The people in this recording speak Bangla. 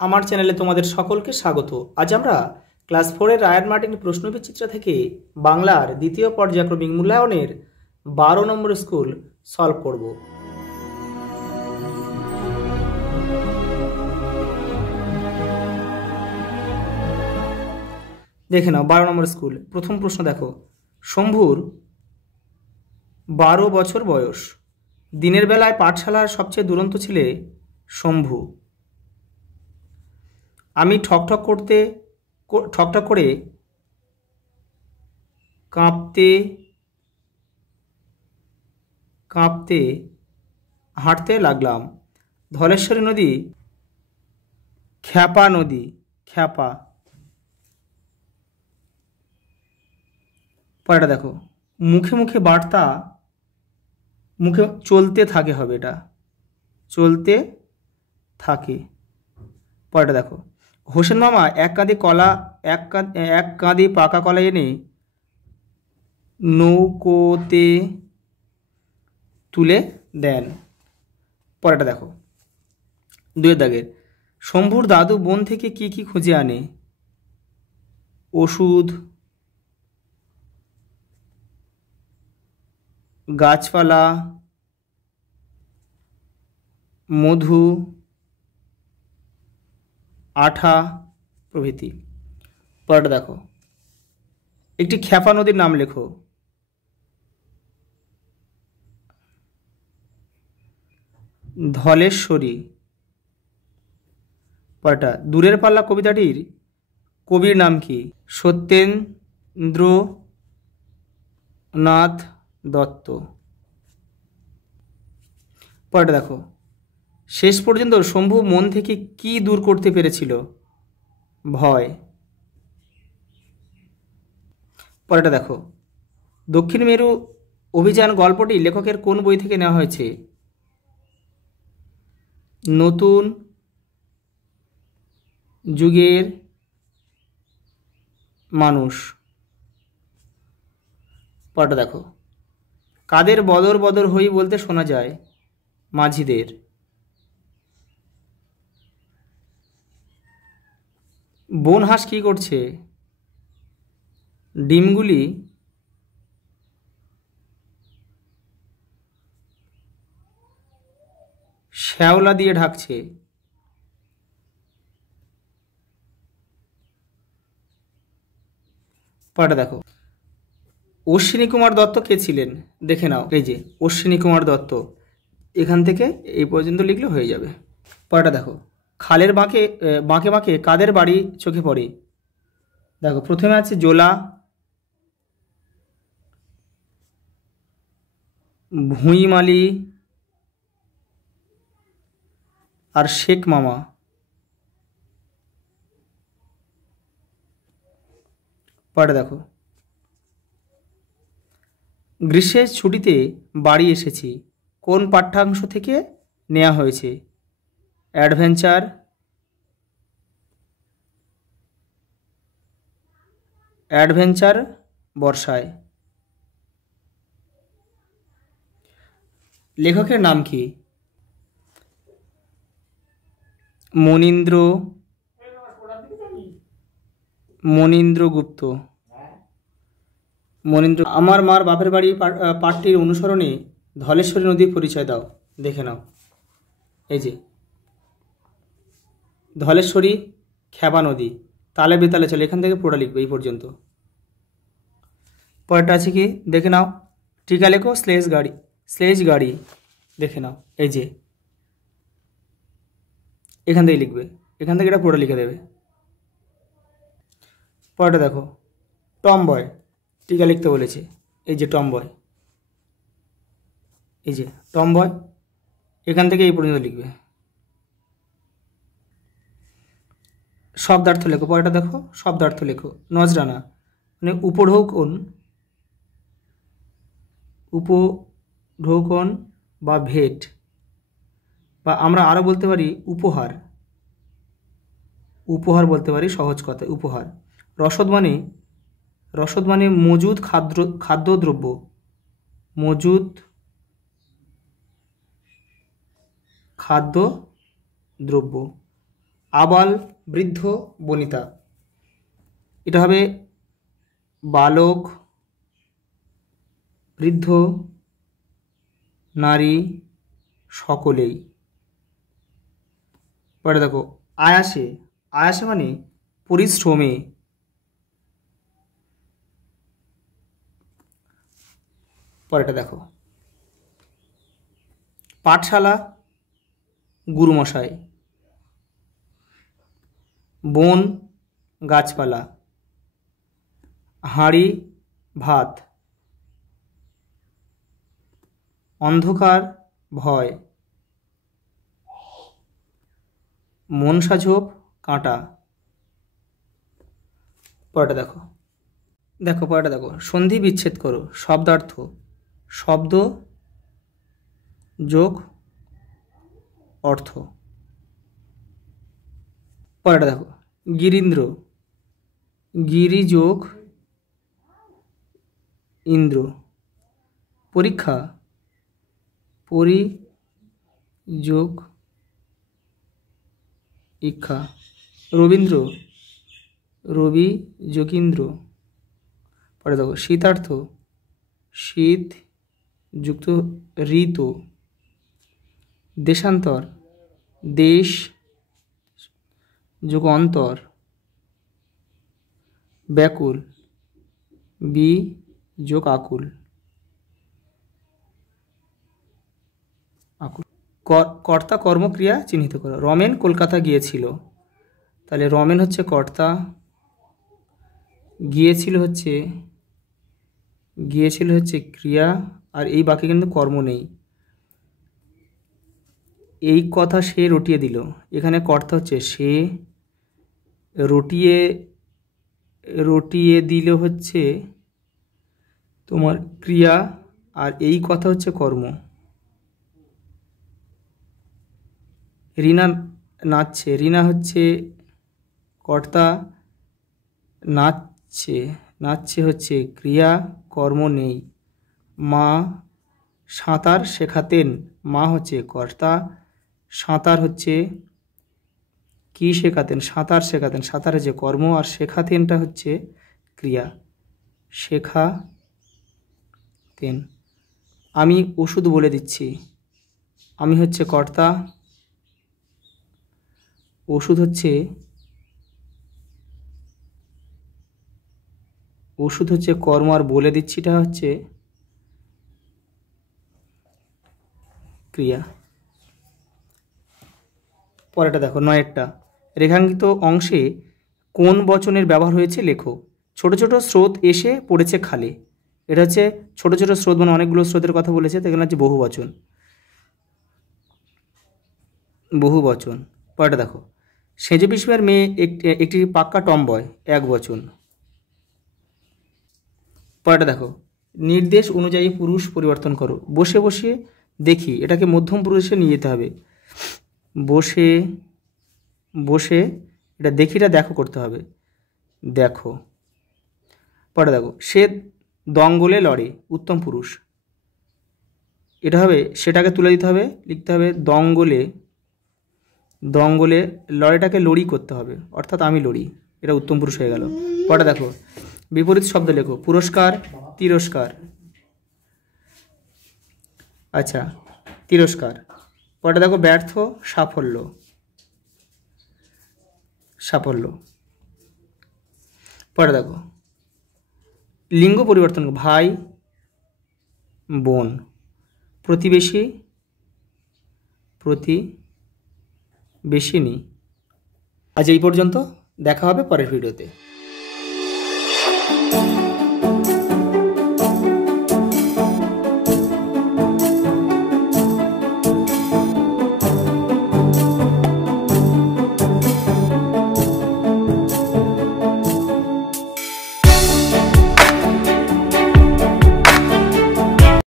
আমার চ্যানেলে তোমাদের সকলকে স্বাগত। আজ আমরা ক্লাস 4 এর রায়ান মার্টিন প্রশ্নবিচিত্রা থেকে বাংলার দ্বিতীয় পর্যায়ক্রমিক মূল্যায়নের 12 নম্বর স্কুল সলভ করব। দেখে নাও 12 নম্বর স্কুল। প্রথম প্রশ্ন দেখো, শম্ভুর 12 বছর বয়স। দিনের বেলায় পাঠশালার সবচেয়ে দুরন্ত ছেলে শম্ভু। আমি ঠকঠক করে কাঁপতে কাঁপতে হাঁটতে লাগলাম। ধলেশ্বরী নদী খ্যাপা। পরেরটা দেখো, মুখে মুখে বার্তা, মুখে চলতে থাকে, হবে এটা চলতে থাকে। পরেরটা দেখো, হোসেন মামা এক কাঁদি পাকা কলা এনে নৌকোতে তুলে দেন। পরেরটা দেখো, 2 দাগের, শম্ভুর দাদু বন থেকে কি কি খুঁজে আনে? ওষুধ, গাছপালা, মধু, আঠা প্রভৃতি। পরেরটা দেখো, একটি খ্যাপা নদীর নাম লেখো। ধলেশ্বরী। পরেরটা, দূরের পাল্লা কবিতাটির কবির নাম কি? সত্যেন্দ্রনাথ দত্ত। পরেরটা দেখো, শেষ পর্যন্ত শম্ভু মন থেকে কি দূর করতে পেরেছিল? ভয়। পরেরটা দেখো, দক্ষিণ মেরু অভিযান গল্পটি লেখকের কোন বই থেকে নেওয়া হয়েছে? নতুন যুগের মানুষ। পরেরটা দেখো, কাদের বদর বদর হই বলতে শোনা যায়? মাঝিদের। বন হাঁস কি করছে? ডিমগুলি শ্যাওলা দিয়ে ঢাকছে। পরেরটা দেখো, অশ্বিনী কুমার দত্ত কে ছিলেন? দেখে নাও, এই যে অশ্বিনী কুমার দত্ত, এখান থেকে এই পর্যন্ত লিখলে হয়ে যাবে। পরেরটা দেখো, খালের বাঁকে বাঁকে কাদের বাড়ি চোখে পড়ে? দেখো, প্রথমে আছে জোলা, ভুঁইমালি আর শেখ মামা। পরেরটা দেখো, গ্রীষ্মের ছুটিতে বাড়ি এসেছি কোন পাঠ্যাংশ থেকে নেওয়া হয়েছে? অ্যাডভেঞ্চার বর্ষায়। লেখকের নাম কি? মনীন্দ্র গুপ্ত। আমার মার বাপের বাড়ি পাঠটির অনুসরণে ধলেশ্বরী নদীর পরিচয় দাও। দেখে নাও, এই যে ধলেশ্বরী খ্যাপা নদী, তালে বেতালে চলে, এখান থেকে পুরোটা লিখবে এই পর্যন্ত। পরেরটা আছে কি? দেখে নাও, টিকা লেখো, স্লেজ গাড়ি। দেখে নাও, এই যে এখান থেকে লিখবে, এখান থেকে এটা পুরো লিখে দেবে। পরেরটা দেখো, টম বয়, টিকা লিখতে বলেছে, এই যে টম বয়, এই যে টম বয়, এখান থেকে এই পর্যন্ত লিখবে। শব্দার্থ লেখো। পরেরটা দেখো, শব্দার্থ লেখো। নজরানা মানে উপঢৌকন বা ভেট, বা আমরা আরও বলতে পারি উপহার বলতে পারি, সহজ কথায় উপহার। রসদ মানে মজুদ খাদ্যদ্রব্য, মজুদ খাদ্যদ্রব্য। আবাল বৃদ্ধ বনিতা, এটা হবে বালক বৃদ্ধ নারী সকলেই। পরে দেখো আয়াসে, আয়াসে মানে পরিশ্রমে। পরেটা দেখো পাঠশালা গুরুমশাই, বন গাছপালা, হাঁড়ি ভাত, অন্ধকার ভয়, মনসা ঝোপ কাঁটা। পরেটা দেখো, দেখো পরেটা দেখো সন্ধি বিচ্ছেদ করো। শব্দার্থ শব্দ যোগ অর্থ। পরেটা দেখো গিরীন্দ্র, গিরি যোগ ইন্দ্র। পরীক্ষা পরি যোগ ইক্ষা। রবীন্দ্র রবি যোগীন্দ্র। পরে দেখো শীতার্থ শীত যুক্ত ঋতু। দেশান্তর দেশ যোগ অন্তর। ব্যাকুল বি যোগ আকুল, আকুল। কর্তা কর্মক্রিয়া চিহ্নিত করো। রমেন কলকাতা গিয়েছিল, তাহলে রমেন হচ্ছে কর্তা, গিয়েছিল হচ্ছে ক্রিয়া, আর এই বাক্যে কিন্তু কর্ম নেই। এই কথা সে রটিয়ে দিল, এখানে কর্তা হচ্ছে সে, রটিয়ে দিল হচ্ছে তোমার ক্রিয়া, আর এই কথা হচ্ছে কর্ম। রিনা নাচছে, রিনা হচ্ছে কর্তা, নাচছে হচ্ছে ক্রিয়া, কর্ম নেই। মা সাঁতার শেখাতেন, মা হচ্ছে কর্তা, সাঁতার হচ্ছে কি শেখাতেন, সাঁতার শেখাতেন, সাঁতার হচ্ছে কর্ম, আর শেখাতেনটা হচ্ছে ক্রিয়া, শেখাতেন। আমি ওষুধ বলে দিচ্ছি, আমি হচ্ছে কর্তা, ওষুধ হচ্ছে কর্ম, আর বলে দিচ্ছিটা হচ্ছে ক্রিয়া। পরেটা দেখো নয়েরটা, রেখাঙ্কিত অংশে কোন বচনের ব্যবহার হয়েছে লেখো। ছোট ছোট স্রোত এসে পড়েছে খালে, এটা হচ্ছে ছোট ছোট স্রোত মানে অনেকগুলো স্রোতের কথা বলেছে, তো এখানে হচ্ছে বহু বচন। পরেটা দেখো সেজ বিস্ময়ের মেয়ে একটি পাক্কা টমবয়, এক বচন। পরেটা দেখো নির্দেশ অনুযায়ী পুরুষ পরিবর্তন করো। বসে বসে দেখি, এটাকে মধ্যম পুরুষে নিয়ে যেতে হবে। বসে এটা দেখিটা দেখো করতে হবে, দেখো। পরে দেখো সে দঙ্গলে লড়ে, উত্তম পুরুষ। এটা হবে সেটাকে তুলে দিতে হবে, লিখতে হবে দঙ্গলে লড়াইটাকে লড়ি করতে হবে, অর্থাৎ আমি লড়ি, এটা উত্তম পুরুষ হয়ে গেল। পরে দেখো বিপরীত শব্দ লেখো। পুরস্কার তিরস্কার, আচ্ছা তিরস্কার। পরে দেখো ব্যর্থ সাফল্য। পরে দেখো লিঙ্গ পরিবর্তন, ভাই বোন, প্রতিবেশী প্রতিবেশিনী। আজ এই পর্যন্ত, দেখা হবে পরের ভিডিওতে।